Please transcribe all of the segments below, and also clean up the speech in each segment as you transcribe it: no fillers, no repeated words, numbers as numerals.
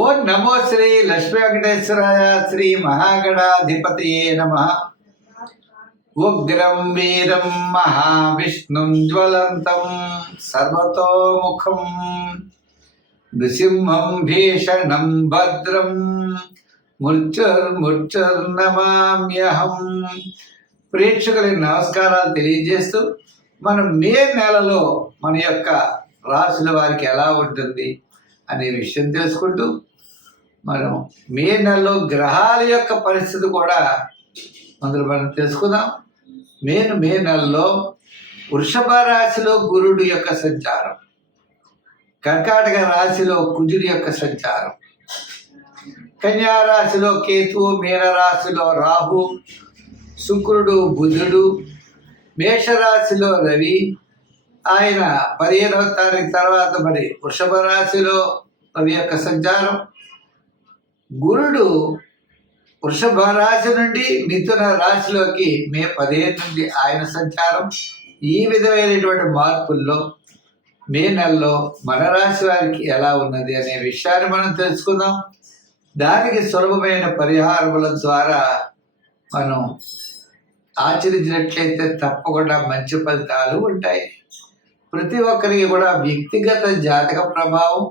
ఓం నమో శ్రీ లక్ష్మీ వెంకటేశ్వరాయ శ్రీ మహాగణాధిపతయే నమః. ఉగ్రం వీరం మహావిష్ణుం జ్వలంతం సర్వతోముఖం నృసింహం భీషణం భద్రం మృత్యుర్నమామ్యహం. ప్రేక్షకులకి నమస్కారాలు తెలియజేస్తూ మనం మే నెలలో మన యొక్క రాశుల వారికి ఎలా ఉంటుంది అనే విషయం తెలుసుకుంటూ మనం మే నెలలో గ్రహాల యొక్క పరిస్థితి కూడా మనం తెలుసుకుందాం. మే నెలలో వృషభ రాశిలో గురుడు యొక్క సంచారం, కర్కాటక రాశిలో కుజుడి యొక్క సంచారం, కన్యా రాశిలో కేతువు, మీన రాశిలో రాహు, శుక్రుడు, బుధుడు, మేషరాశిలో రవి, ఆయన 15వ తారీఖు తర్వాత మరి వృషభ రాశిలో రవి యొక్క సంచారం, గురుడు వృషభ రాశి నుండి మిథున రాశిలోకి మే 15 నుండి ఆయన సంచారం. ఈ విధమైనటువంటి మార్పుల్లో మే నెలలో మన రాశి వారికి ఎలా ఉన్నది అనే విషయాన్ని మనం తెలుసుకుందాం. దానికి సులభమైన పరిహారముల ద్వారా మనం ఆచరించినట్లయితే తప్పకుండా మంచి ఫలితాలు ఉంటాయి. ప్రతి ఒక్కరికి కూడా వ్యక్తిగత జాతక ప్రభావం,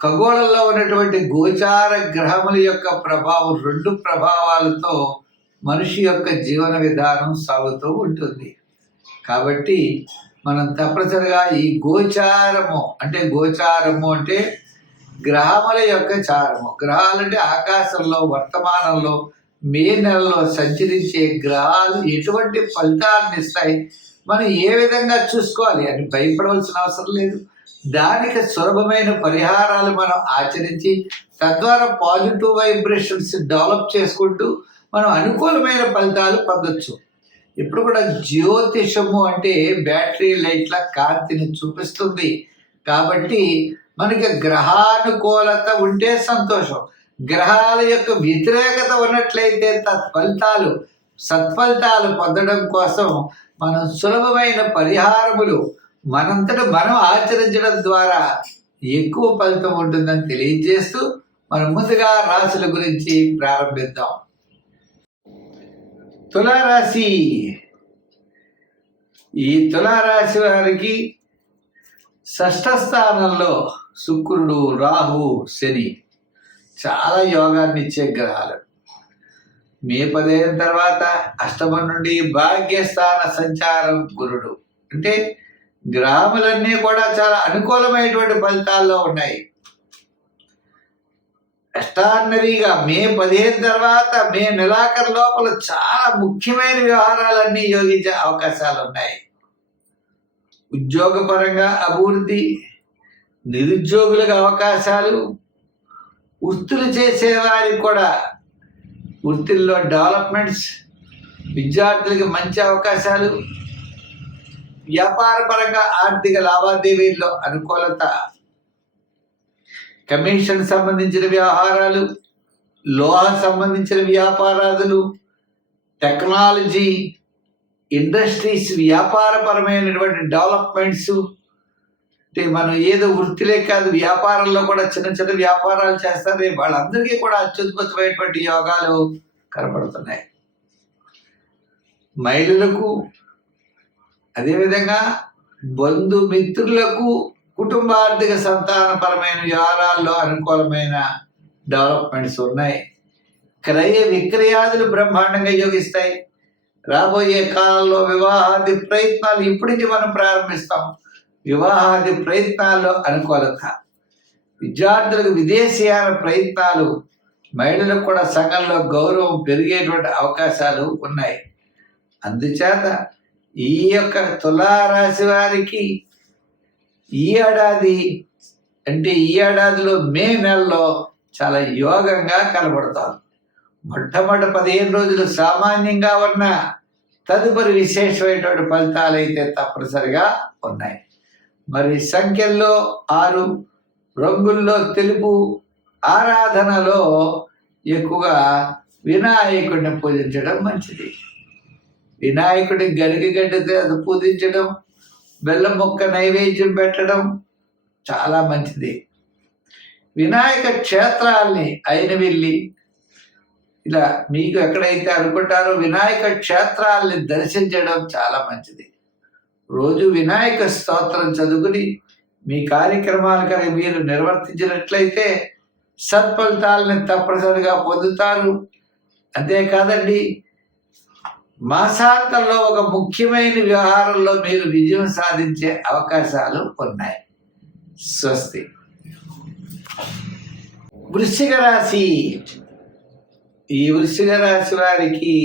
ఖగోళంలో ఉన్నటువంటి గోచార గ్రహముల యొక్క ప్రభావం, 2 ప్రభావాలతో మనిషి యొక్క జీవన విధానం సాగుతూ ఉంటుంది. కాబట్టి మనం తప్పనిసరిగా ఈ గోచారము అంటే గ్రహముల యొక్క చారము. గ్రహాలంటే ఆకాశంలో వర్తమానంలో మే నెలలో సంచరించే గ్రహాలు ఎటువంటి ఫలితాలను ఇస్తాయి, మనం ఏ విధంగా చూసుకోవాలి అని భయపడవలసిన అవసరం లేదు. దానికి సులభమైన పరిహారాలు మనం ఆచరించి తద్వారా పాజిటివ్ వైబ్రేషన్స్ డెవలప్ చేసుకుంటూ మనం అనుకూలమైన ఫలితాలు పొందొచ్చు. ఇప్పుడు కూడా జ్యోతిషము అంటే బ్యాటరీ లైట్ల కాంతిని చూపిస్తుంది. కాబట్టి మనకి గ్రహానుకూలత ఉంటే సంతోషం, గ్రహాల యొక్క వ్యతిరేకత ఉన్నట్లయితే సత్ఫలితాలు పొందడం కోసం మనం సులభమైన పరిహారములు మనంతట మనం ఆచరించడం ద్వారా ఎక్కువ ఫలితం ఉంటుందని తెలియజేస్తూ మనం ముందుగా రాశుల గురించి ప్రారంభిద్దాం. తులారాశి. ఈ తులారాశి వారికి 6వ స్థానంలో శుక్రుడు, రాహు, శని చాలా యోగాన్ని ఇచ్చే గ్రహాలు. మే 15 తర్వాత అష్టమం నుండి భాగ్యస్థాన సంచారం గురుడు. అంటే గ్రహములన్నీ కూడా చాలా అనుకూలమైనటువంటి ఫలితాల్లో ఉన్నాయి. ఎక్స్ట్రాడినరీగా మే 15 తర్వాత మే నెలాఖరు లోపల చాలా ముఖ్యమైన వ్యవహారాలన్నీ యోగించే అవకాశాలు ఉన్నాయి. ఉద్యోగపరంగా అభివృద్ధి, నిరుద్యోగులకు అవకాశాలు, వృత్తులు చేసేవారికి కూడా వృత్తుల్లో డెవలప్మెంట్స్, విద్యార్థులకి మంచి అవకాశాలు, వ్యాపార పరంగా ఆర్థిక లావాదేవీల్లో అనుకూలత, కమిషన్ సంబంధించిన వ్యవహారాలు, లోహ సంబంధించిన వ్యాపారాలు, టెక్నాలజీ, ఇండస్ట్రీస్, వ్యాపారపరమైనటువంటి డెవలప్మెంట్స్. అంటే మనం ఏదో వృత్తిలే కాదు, వ్యాపారంలో కూడా చిన్న చిన్న వ్యాపారాలు చేస్తారు. వాళ్ళందరికీ కూడా అత్యద్భుతమైనటువంటి యోగాలు కనపడుతున్నాయి. మహిళలకు, అదేవిధంగా బంధుమిత్రులకు, కుటుంబ ఆర్థిక సంతానపరమైన వ్యవహారాల్లో అనుకూలమైన డెవలప్మెంట్స్ ఉన్నాయి. క్రయ విక్రయాదులు బ్రహ్మాండంగా యోగిస్తాయి. రాబోయే కాలంలో వివాహాది ప్రయత్నాలు ఇప్పటి నుంచి మనం ప్రారంభిస్తాం. వివాహాది ప్రయత్నాల్లో అనుకూలత, విద్యార్థులకు విదేశీయాన ప్రయత్నాలు, మహిళలకు కూడా సంఘంలో గౌరవం పెరిగేటువంటి అవకాశాలు ఉన్నాయి. అందుచేత ఈ యొక్క తులారాశి వారికి ఈ ఏడాదిలో మే నెలలో చాలా యోగంగా కనబడతారు. మొట్టమొదటి 15 రోజులు సామాన్యంగా ఉన్న తదుపరి విశేషమైనటువంటి ఫలితాలు అయితే తప్పనిసరిగా ఉన్నాయి. మరి సంఖ్యల్లో 6, రంగుల్లో తెలుపు, ఆరాధనలో ఎక్కువగా వినాయకుడిని పూజించడం మంచిది. వినాయకుడి గరిగడ్డతో అది పూజించడం, బెల్లం ముక్క నైవేద్యం పెట్టడం చాలా మంచిది. వినాయక క్షేత్రాల్ని అయినవెళ్ళి ఇలా మీకు ఎక్కడైతే అనుకుంటారో వినాయక క్షేత్రాల్ని దర్శించడం చాలా మంచిది. రోజు వినాయక స్తోత్రం చదువుకుని మీ కార్యక్రమాలు కనుక మీరు నిర్వర్తించినట్లయితే సత్ఫలితాలని తప్పనిసరిగా పొందుతారు. అంతేకాదండి, మాసాంతంలో ఒక ముఖ్యమైన వ్యవహారంలో మీరు విజయం సాధించే అవకాశాలు ఉన్నాయి. స్వస్తి. వృశ్చిక రాశి. ఈ వృశ్చిక రాశి వారికి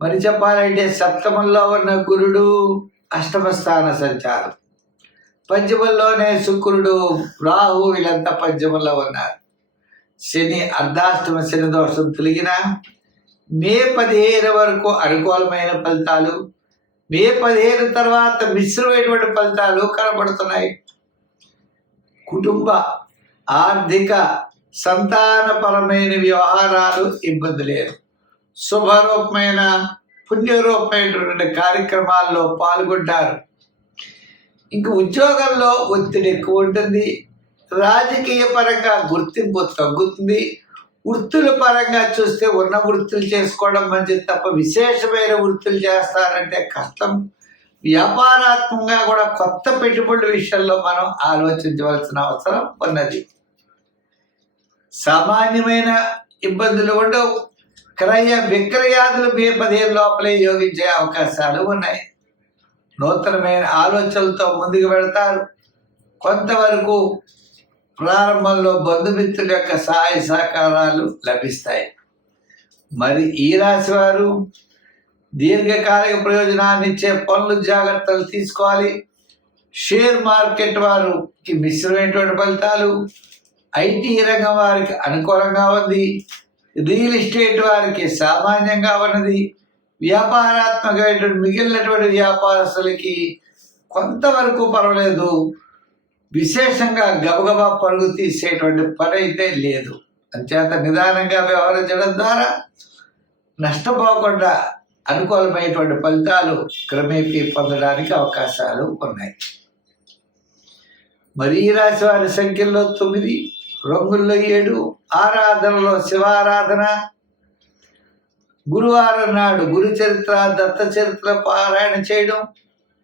మరి చెప్పాలంటే సప్తమంలో ఉన్న గురుడు అష్టమ స్థాన సంచారం, పంచమంలోనే శుక్రుడు, రాహు వీళ్ళంతా పంచమంలో ఉన్నారు. శని అర్ధాష్టమ శని దోషం తొలగిన మే 15 వరకు అనుకూలమైన ఫలితాలు, మే 15 తర్వాత మిశ్రమైనటువంటి ఫలితాలు కనబడుతున్నాయి. కుటుంబ, ఆర్థిక, సంతానపరమైన వ్యవహారాలు ఇబ్బంది లేదు. శుభరూపమైన, పుణ్యరూపమైనటువంటి కార్యక్రమాల్లో పాల్గొంటారు. ఇంక ఉద్యోగంలో ఒత్తిడి ఎక్కువ ఉంటుంది. రాజకీయ పరంగా గుర్తింపు తగ్గుతుంది. వృత్తుల పరంగా చూస్తే ఉన్న వృత్తులు చేసుకోవడం మంచిది తప్ప విశేషమైన వృత్తులు చేస్తారంటే కష్టం. వ్యాపారాత్మకంగా కూడా కొత్త పెట్టుబడుల విషయంలో మనం ఆలోచించవలసిన అవసరం ఉన్నది. సామాన్యమైన ఇబ్బందులు ఉండవు. క్రయ విక్రయాదులు మే 15 లోపలే యోగించే అవకాశాలు ఉన్నాయి. నూతనమైన ఆలోచనలతో ముందుకు వెళతారు. కొంతవరకు ప్రారంభంలో బంధుమిత్రుల యొక్క సహాయ సహకారాలు లభిస్తాయి. మరి ఈ రాశి వారు దీర్ఘకాలిక ప్రయోజనాన్ని ఇచ్చే పనులు జాగ్రత్తలు తీసుకోవాలి. షేర్ మార్కెట్ వారికి మిశ్రమైనటువంటి ఫలితాలు, ఐటీ రంగం వారికి అనుకూలంగా ఉంది, రియల్ ఎస్టేట్ వారికి సామాన్యంగా ఉన్నది, వ్యాపారాత్మకమైనటువంటి మిగిలినటువంటి వ్యాపారస్తులకి కొంతవరకు పర్వాలేదు. విశేషంగా గబగబా పరుగు తీసేటువంటి పని అయితే లేదు. అంచేత నిదానంగా వ్యవహరించడం ద్వారా నష్టపోకుండా అనుకూలమైనటువంటి ఫలితాలు క్రమేపీ పొందడానికి అవకాశాలు ఉన్నాయి. మరి ఈ రాశి వారి సంఖ్యల్లో 9, రంగుల్లో 7, ఆరాధనలో శివారాధన, గురువారం నాడు గురు చరిత్ర, దత్త చరిత్ర పారాయణ చేయడం,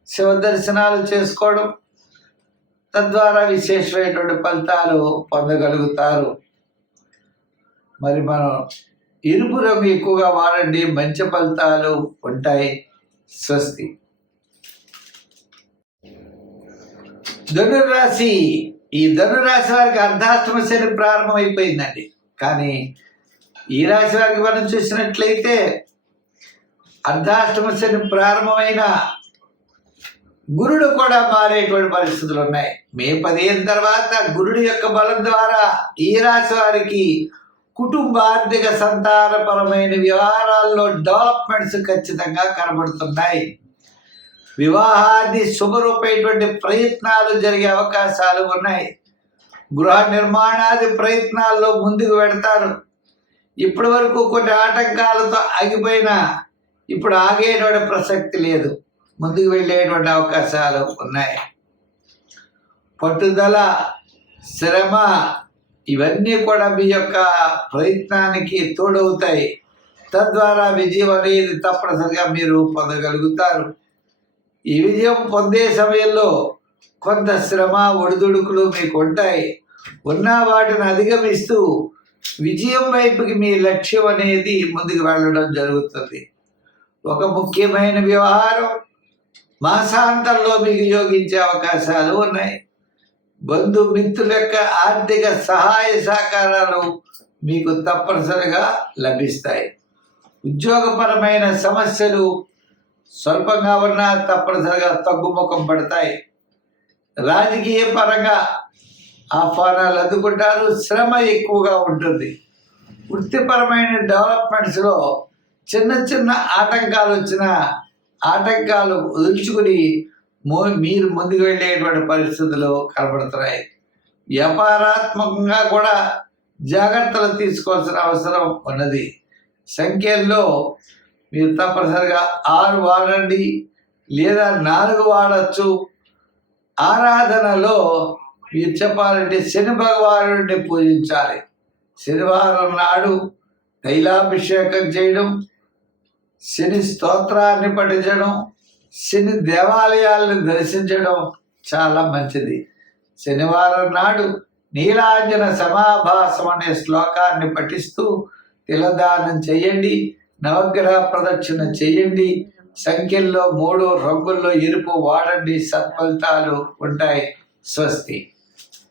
శివ దర్శనాలు చేసుకోవడం, తద్వారా విశేషమైనటువంటి ఫలితాలు పొందగలుగుతారు. మరి మనం ఎరుపు రంగు ఎక్కువగా వాడండి, మంచి ఫలితాలు ఉంటాయి. స్వస్తి. ధనుర్రాశి. ఈ ధనురాశి వారికి అర్ధాష్టమ శని ప్రారంభమైపోయిందండి. కానీ ఈ రాశి వారికి మనం చూసినట్లయితే అర్ధాష్టమ శని ప్రారంభమైన గురుడు కూడా మారేటువంటి పరిస్థితులు ఉన్నాయి. మే 15 తర్వాత గురుడు యొక్క బలం ద్వారా ఈ రాశి వారికి కుటుంబ, ఆర్థిక, సంతానపరమైన వ్యవహారాల్లో డెవలప్మెంట్స్ ఖచ్చితంగా కనబడుతున్నాయి. వివాహాది శుభరూపమైనటువంటి ప్రయత్నాలు జరిగే అవకాశాలు ఉన్నాయి. గృహ నిర్మాణాది ప్రయత్నాల్లో ముందుకు పెడతారు. ఇప్పటి వరకు కొన్ని ఆటంకాలతో ఆగిపోయినా ఇప్పుడు ఆగేటువంటి ప్రసక్తి లేదు. ముందుకు వెళ్ళేటువంటి అవకాశాలు ఉన్నాయి. పట్టుదల, శ్రమ ఇవన్నీ కూడా మీ యొక్క ప్రయత్నానికి తోడవుతాయి. తద్వారా విజయం అనేది తప్పనిసరిగా మీరు పొందగలుగుతారు. ఈ విజయం పొందే సమయంలో కొంత శ్రమ, ఒడిదుడుకులు మీకు ఉంటాయి. ఉన్న వాటిని అధిగమిస్తూ విజయం వైపుకి మీ లక్ష్యం అనేది ముందుకు వెళ్ళడం జరుగుతుంది. ఒక ముఖ్యమైన వ్యవహారం మాసాంతంలో మీకు యోగించే అవకాశాలు ఉన్నాయి. బంధుమిత్రుల యొక్క ఆర్థిక సహాయ సహకారాలు మీకు తప్పనిసరిగా లభిస్తాయి. ఉద్యోగపరమైన సమస్యలు స్వల్పంగా ఉన్నా తప్పనిసరిగా తగ్గుముఖం పడతాయి. రాజకీయ పరంగా ఆహ్వానాలు అందుకుంటారు. శ్రమ ఎక్కువగా ఉంటుంది. వృత్తిపరమైన డెవలప్మెంట్స్లో చిన్న చిన్న ఆటంకాలు వచ్చినా ఆటంకాలు వదులుచుకుని మీరు ముందుకు వెళ్ళేటువంటి పరిస్థితులు కనబడుతున్నాయి. వ్యాపారాత్మకంగా కూడా జాగ్రత్తలు తీసుకోవాల్సిన అవసరం ఉన్నది. సంఖ్యల్లో మీరు తప్పనిసరిగా 6 వాడండి, లేదా 4 వాడచ్చు. ఆరాధనలో మీరు చెప్పాలంటే శని భగవానుడిని పూజించాలి. శనివారం నాడు తైలాభిషేకం చేయడం, శని స్తోత్రాన్ని పఠించడం, శని దేవాలయాలను దర్శించడం చాలా మంచిది. శనివారం నాడు నీలాంజన సమాభాసం అనే శ్లోకాన్ని పఠిస్తూ తిలదానం చేయండి, నవగ్రహ ప్రదక్షిణ చేయండి, సంఖ్యల్లో 3 రంగుల్లో ఎరుపు వాడండి, సత్ఫలితాలు ఉంటాయి. స్వస్తి.